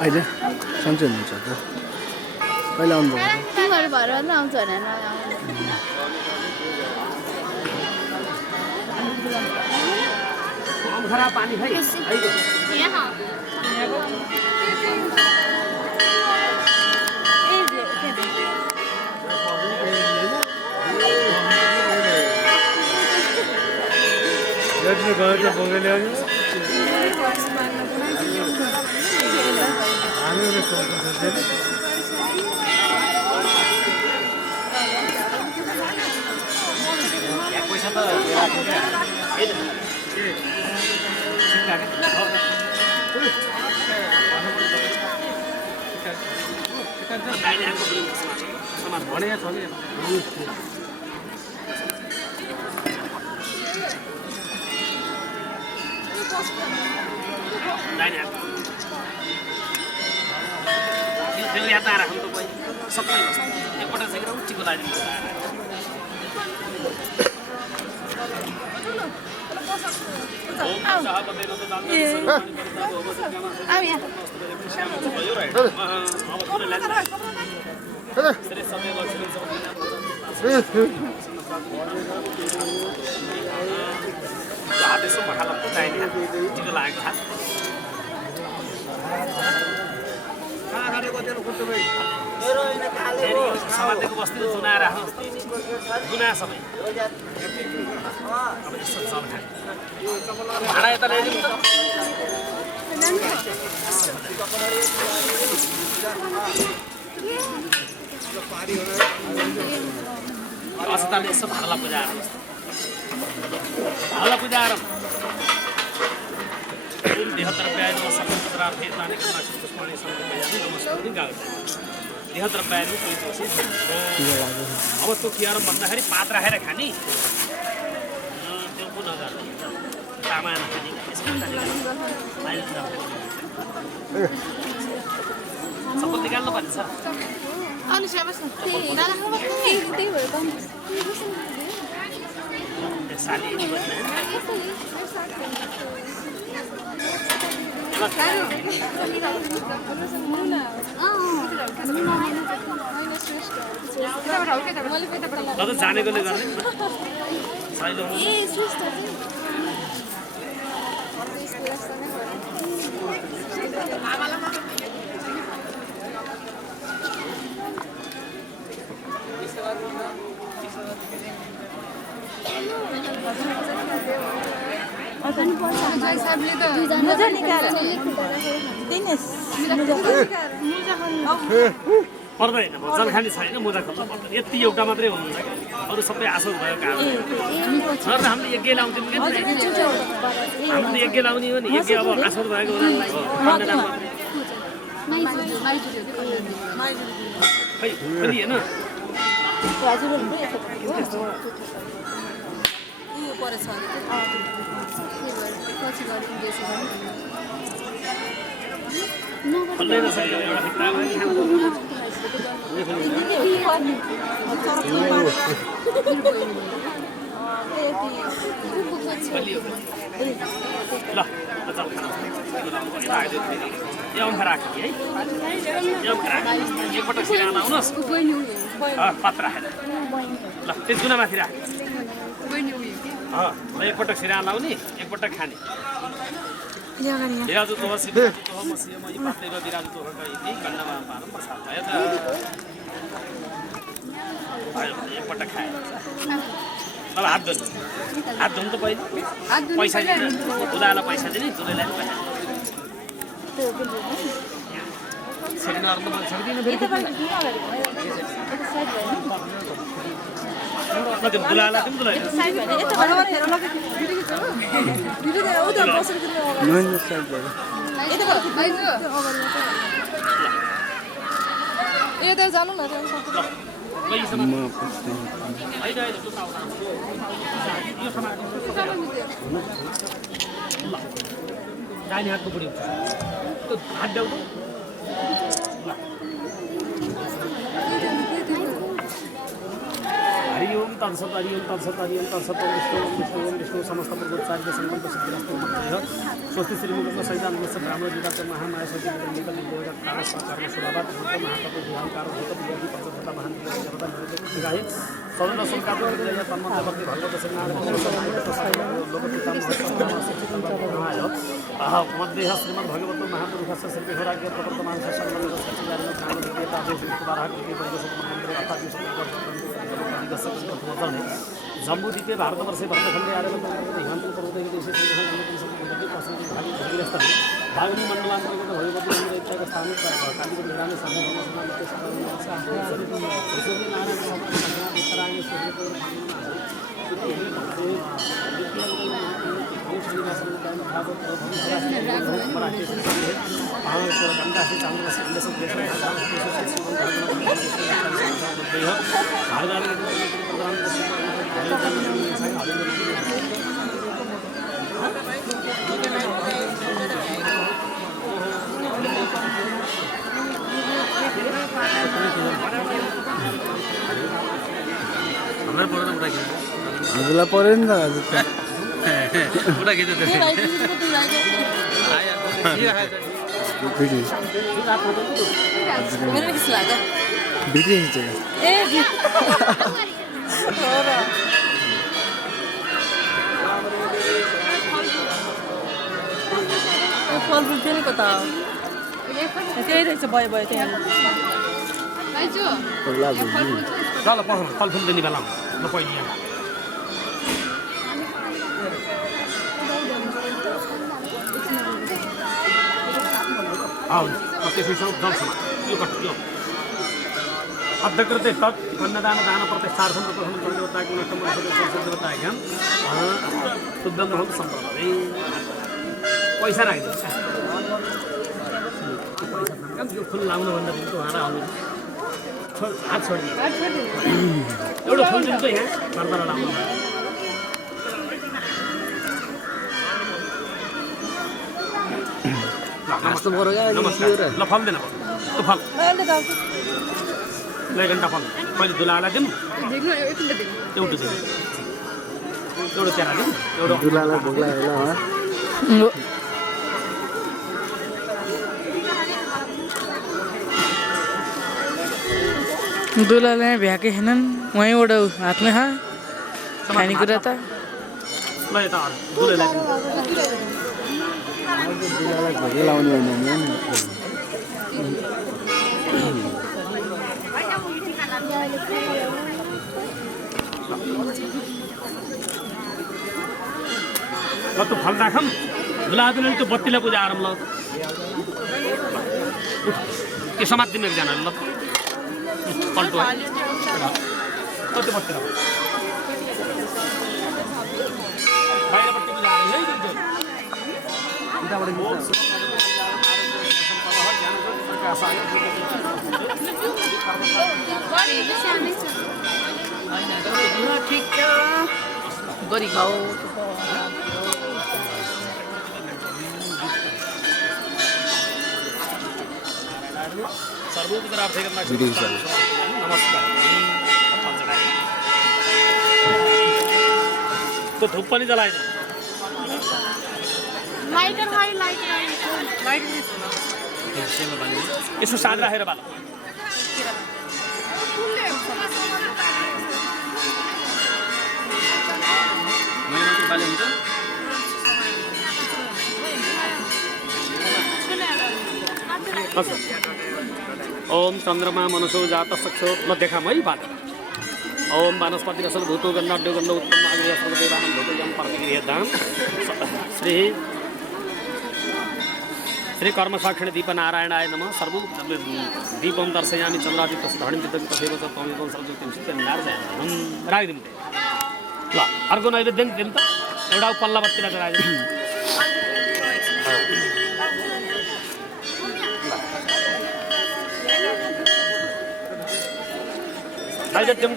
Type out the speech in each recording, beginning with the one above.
अहिले सन्चै हुनुहुन्छ त कहिले आउनुभएको तिमीहरू भएर पनि आउँछ भने खराब पानी है अब तो किया भन्दाखेरि पात राखेर खाने त्यो कुन हजार सामान खाने सबै निकाल्नु पर्छ अनि सेमस नराख्नु पर्ने त्यही भएर साली जानेकोले गर्ने पर्दैन जल खाने छैन मोजा खोल्नु पर्दैन यति एउटा मात्रै हुनुहुन्छ कि अरू सबै आसोज भयो काम हामीले यज्ञ लाउँथ्यौँ कि हामीले यज्ञ लाउने हो नि यज्ञ अब आसोज भएको खै पनि होइन बलियो ल चल खाना यो राख है यो राख एकपटक सिरान आउनुहोस् पात्र राखेर ल त्यस गुनामाथि राख एकपटक सिरान लाउने एकपटक खाने बिराजु तो सिद्धि तो मसियम यी पातेर बिराजु तो कहि कन्नमा पारम प्रसाद भयो त एकपटक खाए ल हात धुनु त पहिले पैसा दिनु दुलालाई पैसा दिने दुलाईलाई पैसा सेकेन्डहरु त सक्दिन फेरि मतलब दुलाला तिमी दुलाई यता जानु न दाहिने हातको बुढी हात देऊ हरि ओम तत्सत हरि ओम तत्सत हरि ओम तत्सत ओम विष्णु समस्त पूर्वोच्चार्य संकल्प सिद्धिरस्तु स्वस्ति श्री मुकुंद सैदानंद ब्राह्मण विदात महामाया सचिव निकट देवगत कारस कर्म सुरावत भूत महातप ध्यानकार भूत विद्याधि पंचभूता महांत सर्वदा निर्देश गाहि सौन संकातो जय तन्मय भक्ति भगवत श्रीनारायण लोकपिता महाय मध्य श्रीमद् भगवत महापुरुष श्री होराज्ञ प्रवर्तमान सत्संग सच्चिदानंद ज्ञान विद्याता देश द्वारा कृति परिदर्शक मंदिर अर्थात जम्बू द्वीपे भारतवर्षे भरतखण्डे आर्यवर्तमानगते हिमाचल पर्वतैः देशे भागनी मण्डलान्तर्गत भगवती मन्दिरैत्याग स्थाने कालीग्रामे हजुरलाई पऱ्यो नि त हजुर भिडियो फलफुल थियो नि कता त्यही रहेछ भयो भयो त्यहाँ ल फलफुल दिने बेला ल पहिले त्यसैसँग जल्छ यो कट यो अध्यकृते तत् अन्नदान दान प्रतिष्ठार्थम देवताको देवताज्ञान शुद्धम रहम सम्प्रदाय पैसा राखिदिन्छ यो फुल लाउनु भन्दा पनि उहाँलाई आउनु हात छोडिदिनु एउटा फुल दिन्छ यहाँ घरबाट लाउनु ल फल देन त्यो फल ल एक घन्टा फल मैले दुलालाई दिउँ एउटा दिउँ एउटा तेरा दिउँ एउटा दुलालाई भोक लाग्यो होला दुलालाई भ्याएकै छैनन् वहीँबाट हातमै खानेकुरा त ल यता दुलालाई दुलालाई भोकै लाउने होइन ल त्यो फल राखौँ दुलाले त्यो बत्तीलाई पूजा आरम्भ ल त्यो समात्दिनु एकजनाले ल पल्टो कति बत्ती राख बाहिरपट्टि पूजा है ठिक छ गरी खाऊ नमस्कार तो धूप पनि जलाएन लाइटर है लाइटर यसो साँझ राखेर बाल ओम चंद्रमा मनसो जात सक्षो न देखा मैं बात ओम वनस्पति रसल भूतो गन्नाड्यो गन्ध उत्तम आग्रह सर्वदेवानं भूतो यम परमगृहदान श्री कर्म साक्षिण दीप नारायणाय नमः सर्व दीपम दर्शयामि चन्द्रादित्य धरणि विद्युत तथैव च तमेवं सर्वज्योतिं सत्यं नारायणं राखिदिनु ल अर्को नैवेद्य दिनु त एउटा पल्ला बत्तीलाई जलाइदिनु लाइटर दिउँ त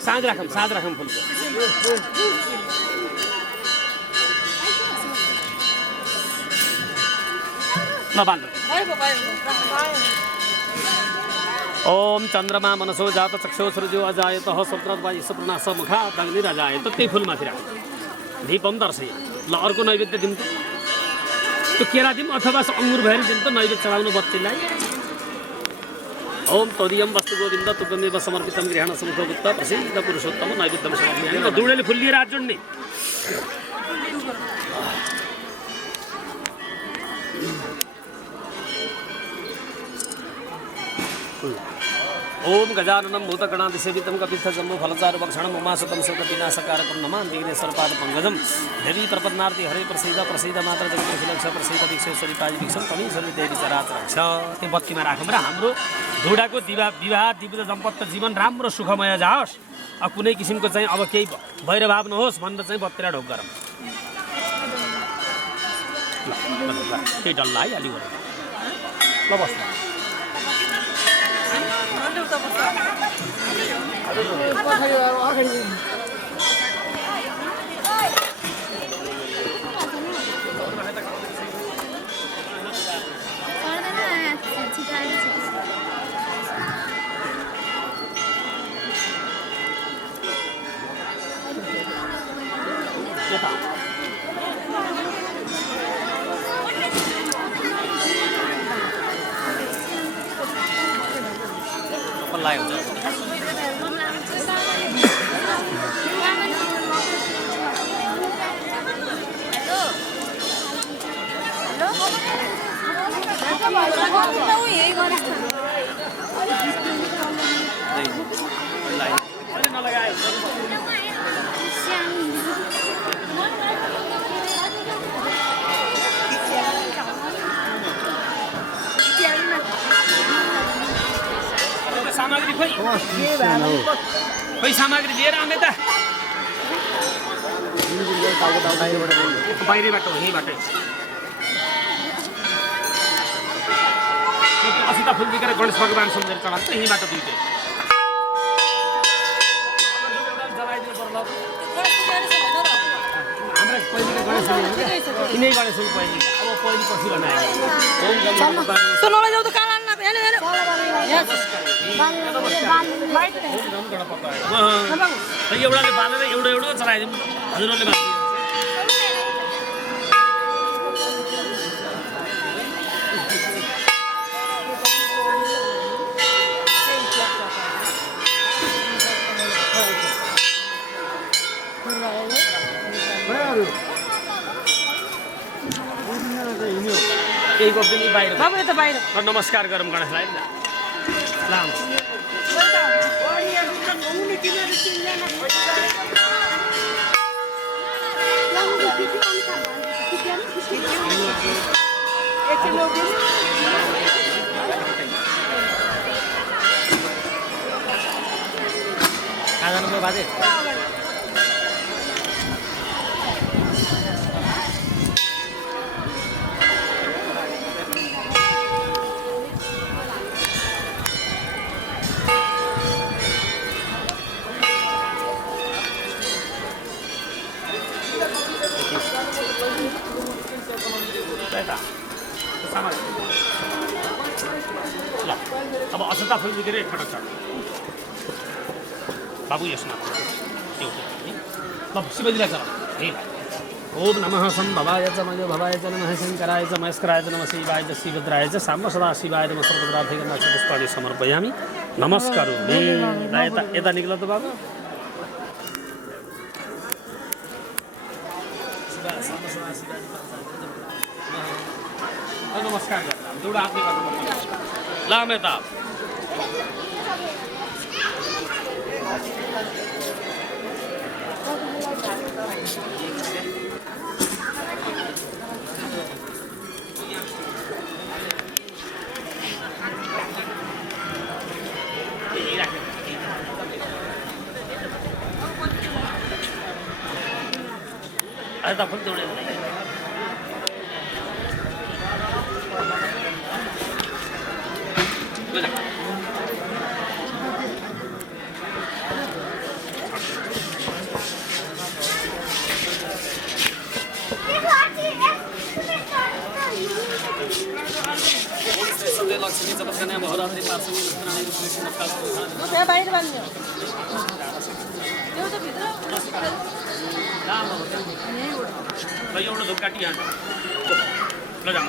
साँझ राखौँ फुलको ओम चंद्रमा मनसो जात चक्षो सूर्यो अजायत सत्रद्वा यशप्रणास मुखा अग्निराजायत त्यही फुलमाथि राख दीपम दर्शय ल अर्को नैवेद्य दिउँ त त्यो केरा दिउँ अथवा अङ्गुर भएर दिउँ त नैवेद्य चढाउनु बत्तीलाई ओम तोदियम वस्तु गोविन्द तुभ्यमेव समर्पितं गृहण समुखगुप्त प्रसिद्ध पुरुषोत्तम नैवेद्यम समर्पयामि दुडेले फुल लिएर हात जोड्ने ओम गजाननं भूतगणाधिसेवितं कपित्थजम्बो फलचारुभक्षणं उमासुतं शोकविनाशकारकं नमामि विघ्नेश्वरपादपङ्कजं देवी प्रपन्नार्ति हरे प्रसीद प्रसीद मात्र जगत्खिलक्ष प्रसीद विश्वेश्वरी पाजिभिक्षं तमीश्वरी देवी चराचरक्ष त्यो बत्तीमा राखौँ र हाम्रो ढुडाको विवाह दिव्य दम्पत्य जीवन राम्रो सुखमय जाओस् अब कुनै किसिमको चाहिँ अब केही भैरभाव नहोस् भनेर चाहिँ बत्तीलाई ढोक गरौँ त्यही डल्ला है अलि गरौँ ल बस्नु सामग्री खोइ सामग्री लिएर आउने त बाहिरबाट हो यहीँबाटै असिता फुल बिकेर गणेश भगवान सम्झेर चढान्छ यहीँबाट दुईटै हाम्रो पहिलेको गणेश यिनै गणेश पहिले अब पहिले पछि एउटाले बालेर एउटा चलाइदिउँ हजुरहरूले बालिदिनु केही गर्दैन बाहिर बाबु यता बाहिर नमस्कार गरौँ गणेशलाई लाम कहाँ जानुभयो बाजे ल अब अक्षता फुल बिकेर एकपटक छ बाबु यसमा एउटा शिवजीलाई चला ओम नमः सम्भवाय च मयो भवाय च नमः शङ्कराय च महेश्वराय च नमः शिवाय च शिवद्राय च साम्ब सदा शिवाय नमः सर्वपदार्थैकं पुष्पाणि समर्पयामि नमस्कार यता निक्ल त बाबु नमस्कार एउटा हातले गर्नुपर्छ ला मेता ada pun tu boleh. Saya bayar banyak. भाई एउटा धुप काटिहाल्नु ल जाऊ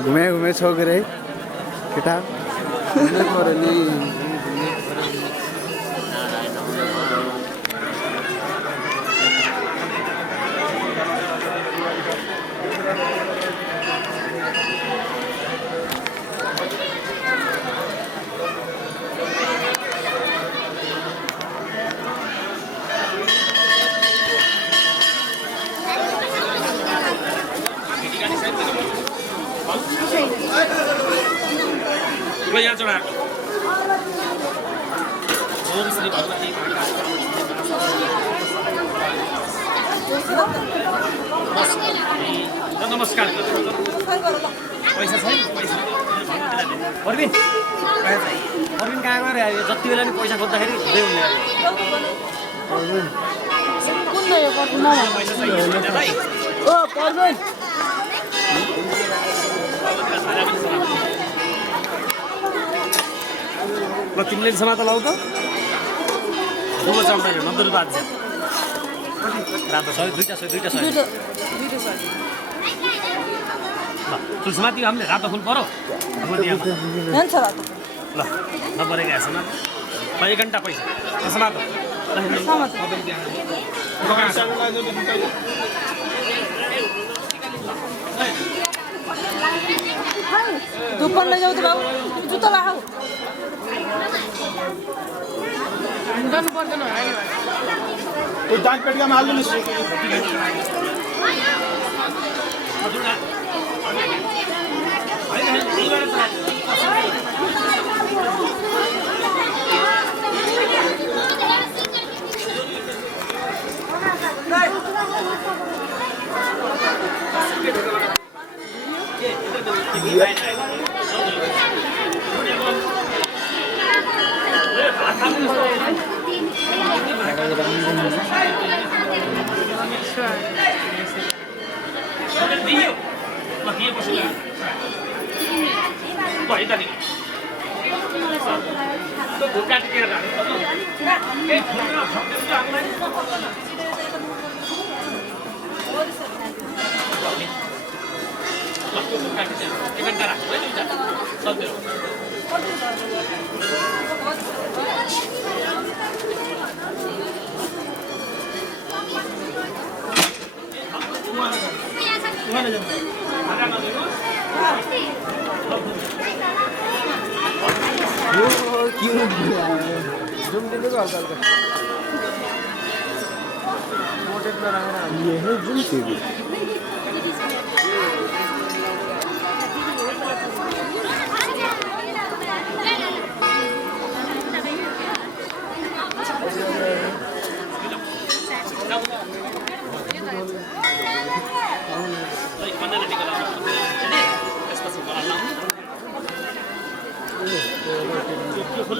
घुमे छोकरे केटा घुमे परेली यहाँ चढा ओम श्री भगवती नमस्कार पैसा छैन पैसा परबिन कहाँ गएर जति बेला नि पैसा खोज्दाखेरि हुँदै हुने पैसा चाहियो भाइ ओ परबिन ल तिमीले समात लाउ त ठुलो चम्डा नन्दुर बाजे रातो सय दुईटा सय ल तुलसीमा त्यो हामीले रातो फुल परो ल नपरेको यसमा ल 1 घन्टा पैसा यसमा त दोपन ले जाऊ त बाबु जुत्ता लाऊ जानु पर्दैन त्यो डाक पेटिकामा हाल्नु ये है जूम टीवी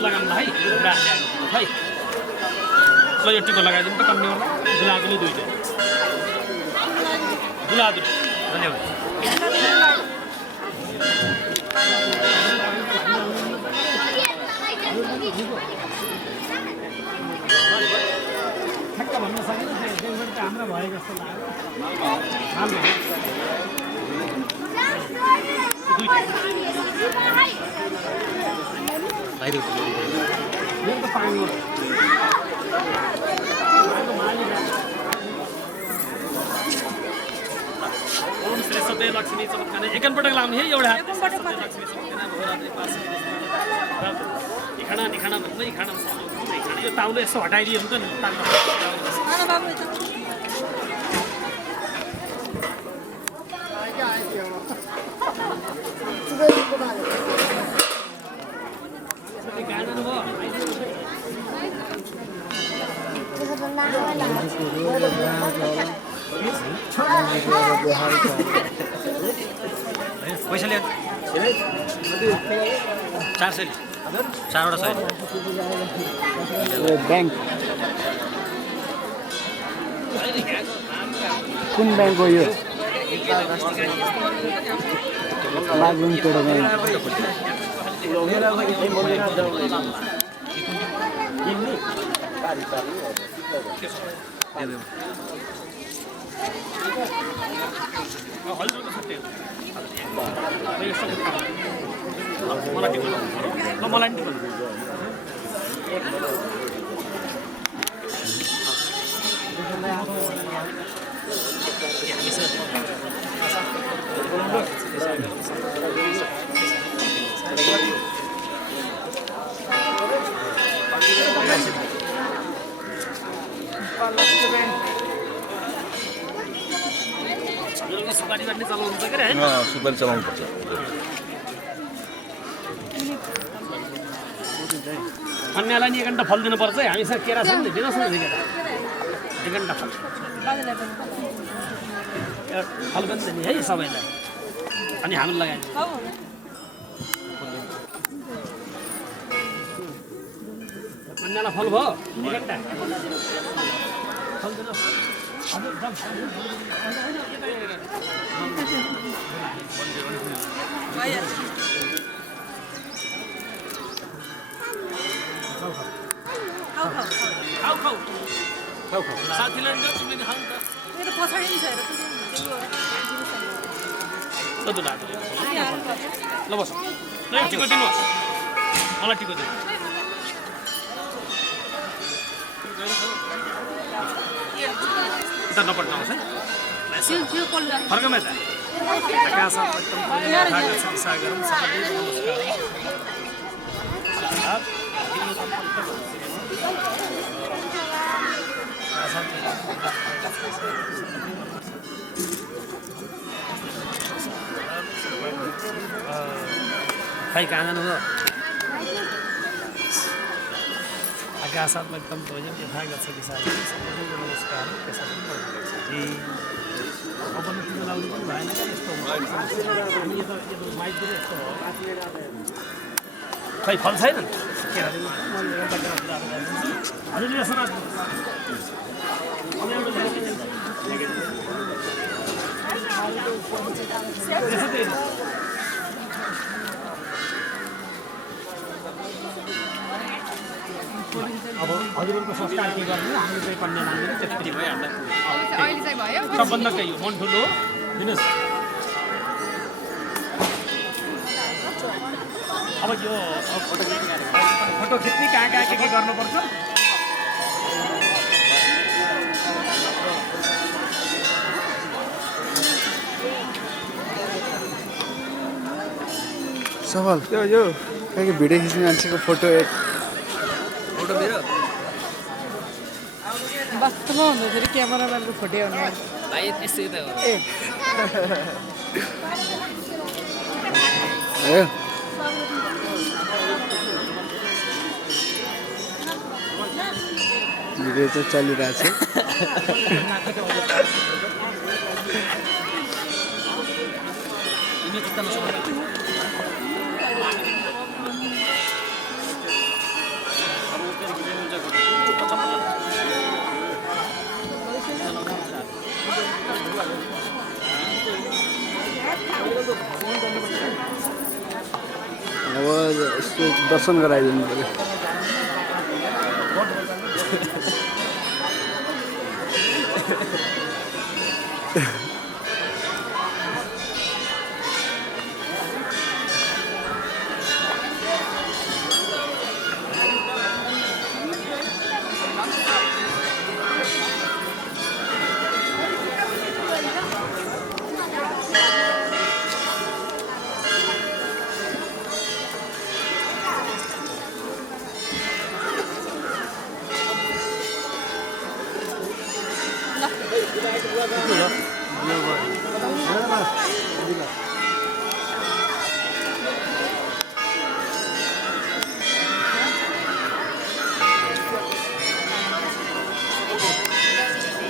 लगाउनु ल है बुढा है ल यो टिको लगाइदिनु त कन्नेवाला दुलादुली दुईटा दुलादुली धन्यवाद ठ्याक्क भन्न सकिनँ देउबाट त हाम्रो भयो जस्तो लाग्यो ओम श्री सत्य लक्ष्मी चमत्कार एकपटक लाउने है एउटा खाना निखाना भन्दै खाना यो ताउलो यसो हटाइदियो हुन्छ नि पैसा लियो 400 चारवटा सय बैंक कुन बैंक हो यो लाग्नु टोडा बैंक मलाई सुपारी गर्ने चलाउनुहुन्छ के है सुपारी चलाउनु पर्छ अन्यलाई नि 1 घण्टा फल दिनुपर्छ है हामीसँग केरा छ नि दिनुहोस् न केरा 1 घण्टा फल फल पनि दिने है सबैलाई अनि हामी लगाइदिनु अन्यलाई फल भयो 1 घण्टा फल दिनुहोस् हजुर साथीलाई तिमीले खाऊ त मेरो पछाडि नि छ हेर ल बस ल टिको दिनुहोस् मलाई टिको दिनु उता नपट्टाउनुहोस् है फर्कमै त आकाश एकदम सागरम खै कहाँ जानुभयो आकाशात्मा एकदम भोजन यथा गच्छति सागरम सबैको नमस्कार अब पनि तिमीलाई लाउनु पनि भएन क्या यस्तो माइकतिर यस्तो हो खै फल छैन अब हजुरहरूको संस्कार के गर्नु हामीले चाहिँ कन्या नानीले त्यति भयो हामीलाई सबभन्दा केही हो मन ठुलो दिनुहोस् अब यो फोटो खिच्ने कहाँ के गर्नुपर्छ सफल यो कहाँ भिडियो खिच्ने मान्छेको फोटो मेरो वास्तवमा भन्दाखेरि क्यामेराम्यानको फोटो हुने भाइ यस्तै त हो ए भिडियो चाहिँ चलिरहेछ अब यसो दर्शन गराइदिनु पऱ्यो।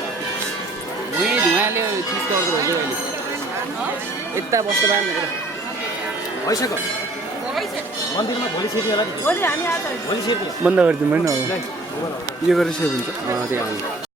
उही धुवाले चिज गर्दो रहेछ अहिले यता बस्दा भएन भइसक्यो मन्दिरमा भोलि छिर्ने होला नि भोलि हामी आज भोलि छिर्ने बन्द गरिदिउँ होइन अब यो गरेर सेभ हुन्छ त्यहाँ